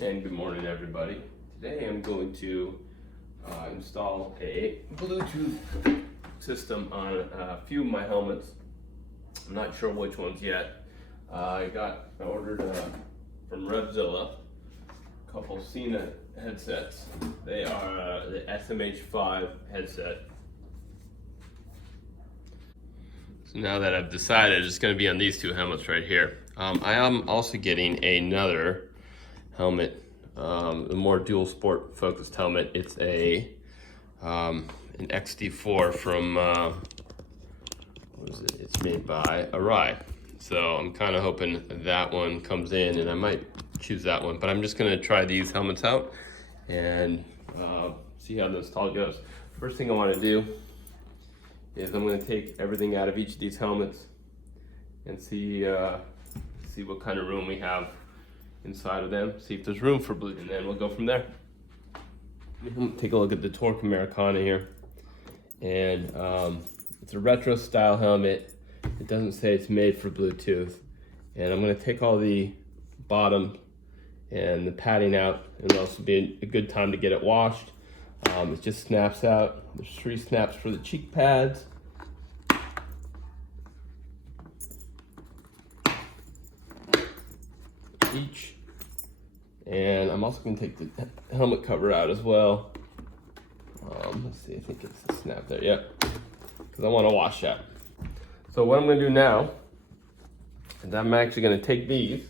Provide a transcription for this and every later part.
And good morning, everybody. Today I'm going to install a Bluetooth system on a few of my helmets. I'm not sure which ones yet. I ordered from Revzilla a couple Sena headsets. They are the SMH5 headset. So now that I've decided it's going to be on these two helmets right here. I am also getting another helmet, a more dual sport focused helmet. It's an XD4 from, what is it? It's made by Arai. So I'm kind of hoping that one comes in, and I might choose that one, but I'm just gonna try these helmets out and see how the install goes. First thing I wanna do is I'm gonna take everything out of each of these helmets and see what kind of room we have inside of them, see if there's room for Bluetooth, and then we'll go from there. Take a look at the Torque Americana here, and it's a retro style helmet. It doesn't say it's made for Bluetooth, and I'm going to take all the bottom and the padding out, and it'll also be a good time to get it washed. It just snaps out. There's 3 snaps for the cheek pads. Each. And I'm also going to take the helmet cover out as well. Let's see, I think it's the snap there, yep. Because I want to wash that. So what I'm going to do now is I'm actually going to take these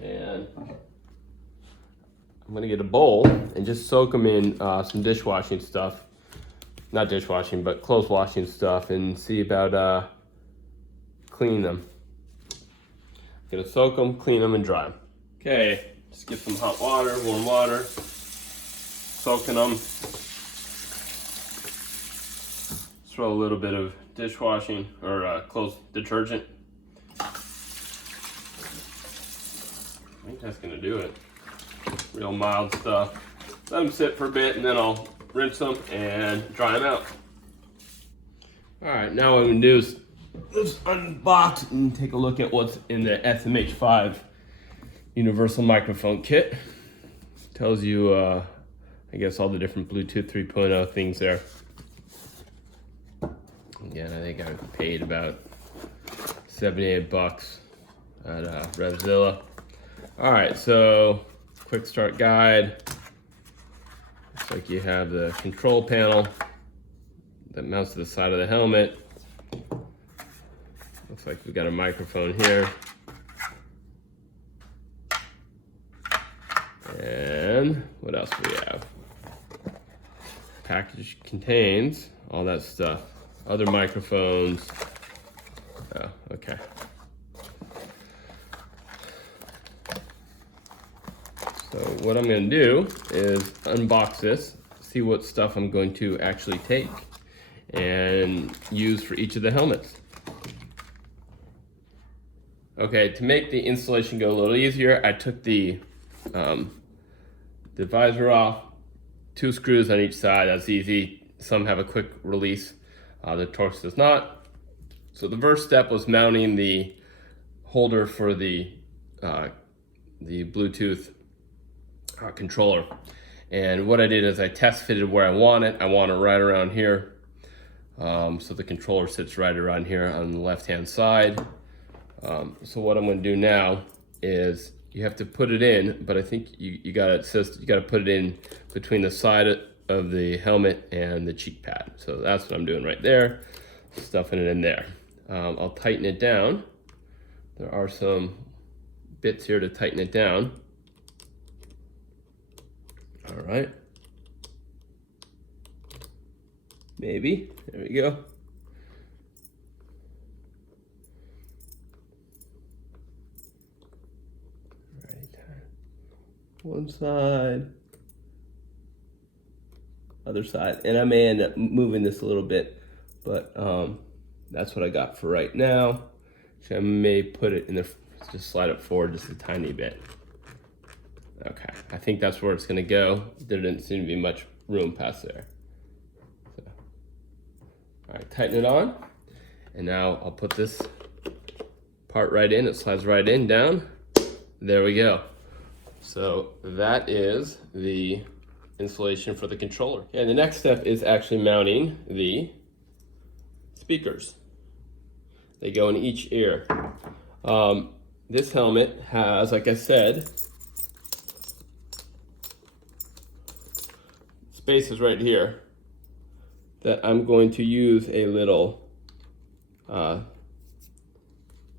and I'm going to get a bowl and just soak them in some dishwashing stuff. Not dishwashing, but clothes washing stuff, and see about cleaning them. I'm going to soak them, clean them, and dry them. Okay. Just get some hot water, warm water, soaking them. Throw a little bit of dishwashing or clothes detergent. I think that's gonna do it. Real mild stuff. Let them sit for a bit, and then I'll rinse them and dry them out. All right, now what I'm gonna do is let's unbox and take a look at what's in the SMH5 universal microphone kit. Tells you, I guess, all the different Bluetooth 3.0 things there. Again, I think I paid about 78 bucks at Revzilla. All right, so quick start guide. Looks like you have the control panel that mounts to the side of the helmet. Looks like we've got a microphone here. And what else do we have? Package contains all that stuff. Other microphones. Oh, okay. So what I'm going to do is unbox this, see what stuff I'm going to actually take and use for each of the helmets. Okay, to make the installation go a little easier, I took the visor off, 2 screws on each side. That's easy. Some have a quick release. The Torque does not. So the first step was mounting the holder for the Bluetooth controller. And what I did is I test fitted where I want it. I want it right around here. So the controller sits right around here on the left-hand side. So what I'm going to do now is you have to put it in, but I think you got it says you got to put it in between the side of the helmet and the cheek pad. So that's what I'm doing right there, stuffing it in there. I'll tighten it down. There are some bits here to tighten it down. All right. Maybe, there we go. One side, other side, and I may end up moving this a little bit, but that's what I got for right now. So I may put it in the, just slide it forward just a tiny bit. Okay, I think that's where it's gonna go. There didn't seem to be much room past there. So, all right, tighten it on, and now I'll put this part right in. It slides right in, down. There we go. So that is the installation for the controller. And the next step is actually mounting the speakers. They go in each ear. This helmet has, like I said, spaces right here that I'm going to use a little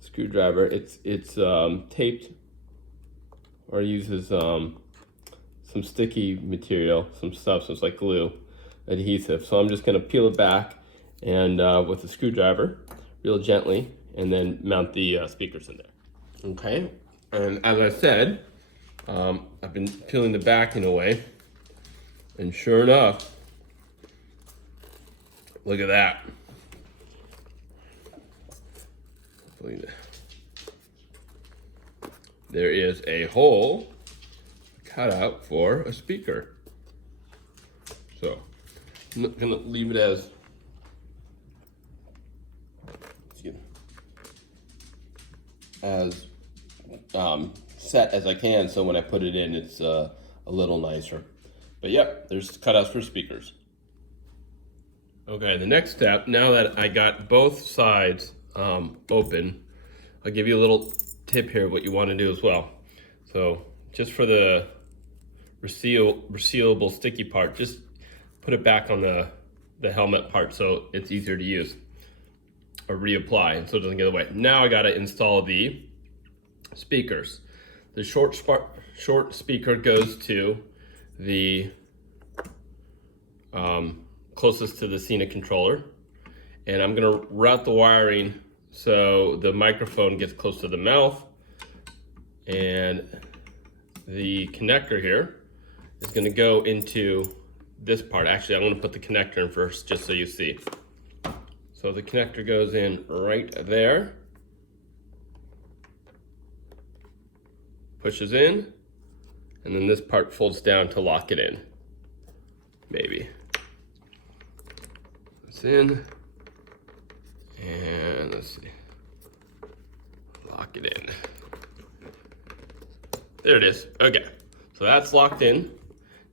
screwdriver. It's taped, or uses some sticky material, some substance like glue, adhesive. So I'm just going to peel it back and with a screwdriver, real gently, and then mount the speakers in there. Okay, and as I said, I've been peeling the backing away, and sure enough, look at that. There is a hole cut out for a speaker. So I'm not gonna leave it as set as I can, so when I put it in, it's a little nicer. But yep, there's cutouts for speakers. Okay, the next step, now that I got both sides open, I'll give you a little tip here of what you want to do as well. So just for the resealable sticky part, just put it back on the helmet part so it's easier to use, or reapply, and so it doesn't get away. Now I got to install the speakers. The short speaker goes to the closest to the Sena controller, and I'm gonna route the wiring so the microphone gets close to the mouth, and the connector here is gonna go into this part. Actually, I'm gonna put the connector in first just so you see. So the connector goes in right there, pushes in, and then this part folds down to lock it in. Maybe. It's in, and let's see, lock it in. There it is. Okay, so that's locked in.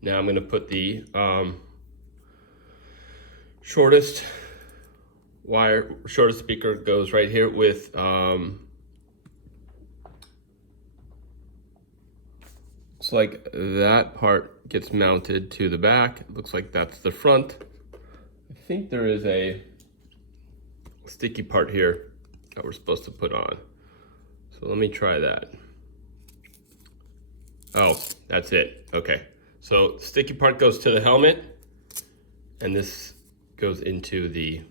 Now I'm going to put the shortest speaker goes right here with looks like that part gets mounted to the back. It looks like that's the front. I think there is a sticky part here that we're supposed to put on. So let me try that. Oh, that's it. Okay. So the sticky part goes to the helmet, and this goes into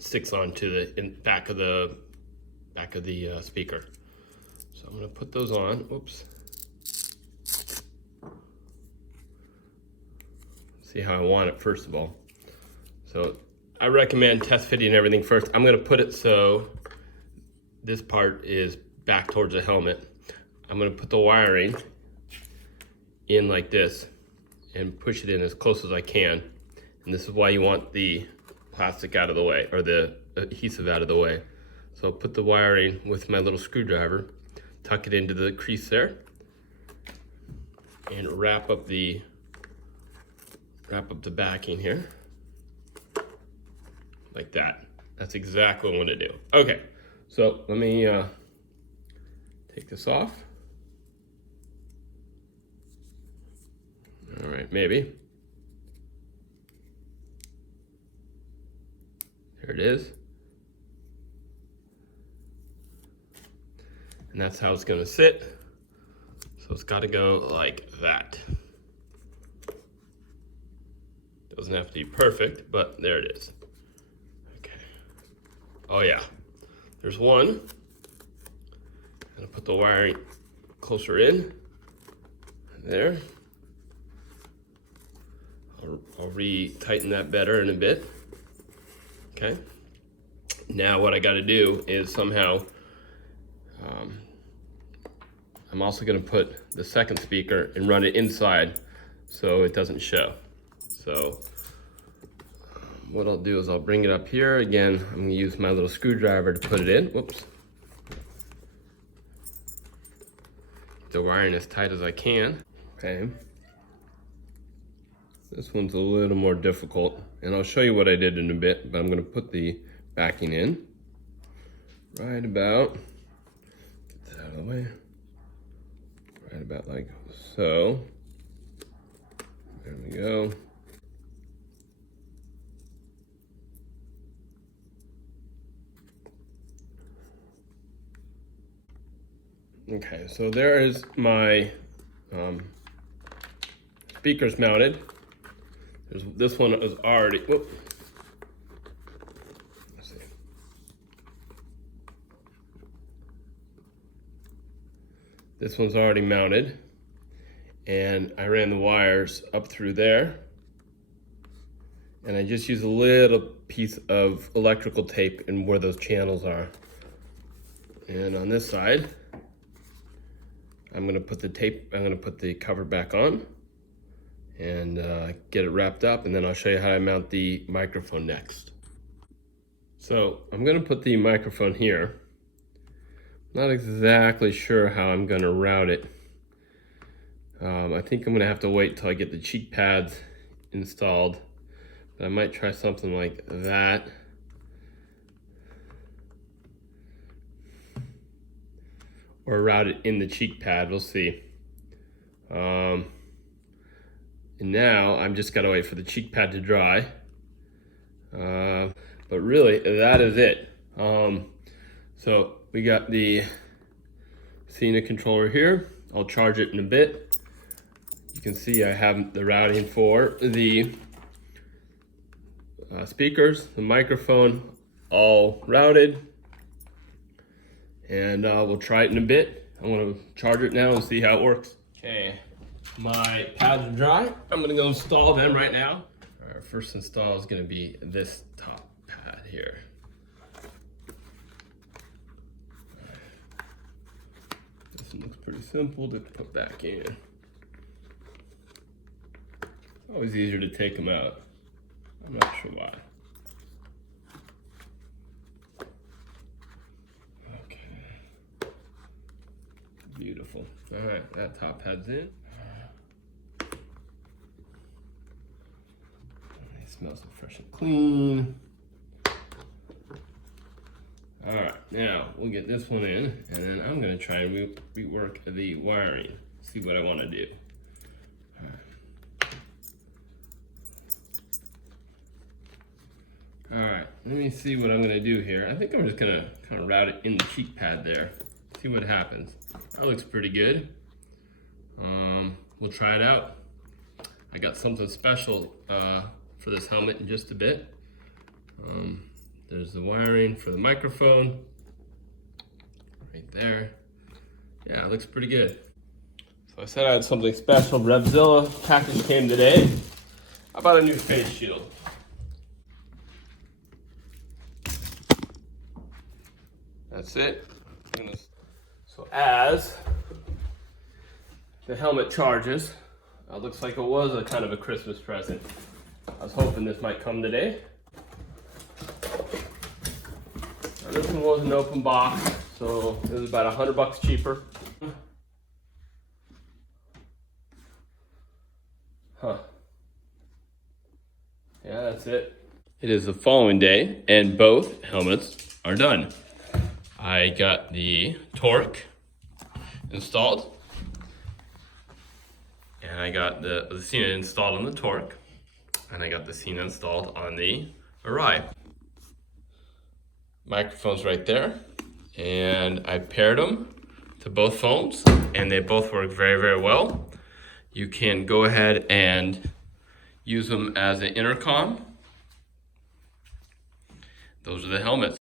sticks onto the back of the speaker. So I'm gonna put those on. Oops. See how I want it first of all. So I recommend test fitting everything first. I'm gonna put it so this part is back towards the helmet. I'm gonna put the wiring in like this and push it in as close as I can. And this is why you want the plastic out of the way, or the adhesive out of the way. So I'll put the wiring with my little screwdriver, tuck it into the crease there, and wrap up the backing here. Like that. That's exactly what I want to do. Okay, so let me take this off. All right, maybe. There it is. And that's how it's gonna sit. So it's gotta go like that. Doesn't have to be perfect, but there it is. Okay. Oh yeah, there's one. I'm gonna put the wiring closer in. There. I'll re-tighten that better in a bit. Okay. Now what I gotta do is somehow, I'm also gonna put the second speaker and run it inside so it doesn't show. So what I'll do is I'll bring it up here. Again, I'm gonna use my little screwdriver to put it in. Whoops. the wiring as tight as I can. Okay. This one's a little more difficult, and I'll show you what I did in a bit, but I'm gonna put the backing in right about, get that out of the way, right about like so. There we go. Okay, so there is my speakers mounted. This one is already, whoop. Let's see. This one's already mounted, and I ran the wires up through there, and I just used a little piece of electrical tape in where those channels are. And on this side, I'm gonna put the cover back on and get it wrapped up, and then I'll show you how I mount the microphone next. So I'm gonna put the microphone here. Not exactly sure how I'm gonna route it. I think I'm gonna have to wait till I get the cheek pads installed. But I might try something like that. Or route it in the cheek pad, we'll see. And now I'm just gotta wait for the cheek pad to dry. But really, that is it. So we got the Sena controller here. I'll charge it in a bit. You can see I have the routing for the speakers, the microphone, all routed. And we'll try it in a bit. I want to charge it now and see how it works. Okay, my pads are dry. I'm gonna go install them right now. Our first install is gonna be this top pad here. This one looks pretty simple to put back in. Always easier to take them out. I'm not sure why. Beautiful. All right, that top pad's in. It smells so fresh and clean. All right, now we'll get this one in, and then I'm gonna try and rework the wiring, see what I wanna do. All right, let me see what I'm gonna do here. I think I'm just gonna kind of route it in the cheek pad there. See what happens. That looks pretty good. We'll try it out. I got something special for this helmet in just a bit. There's the wiring for the microphone right there. Yeah, it looks pretty good. So I said I had something special. Revzilla package came today. How about a new face shield? That's it. So as the helmet charges, looks like it was a kind of a Christmas present. I was hoping this might come today. Now, this one was an open box, so it was about $100 cheaper. Huh. Yeah, that's it. It is the following day, and both helmets are done. I got the torque installed, and I got the Sena installed on the torque, and I got the Sena installed on the Arai. Microphone's right there, and I paired them to both phones, and they both work very, very well. You can go ahead and use them as an intercom. Those are the helmets.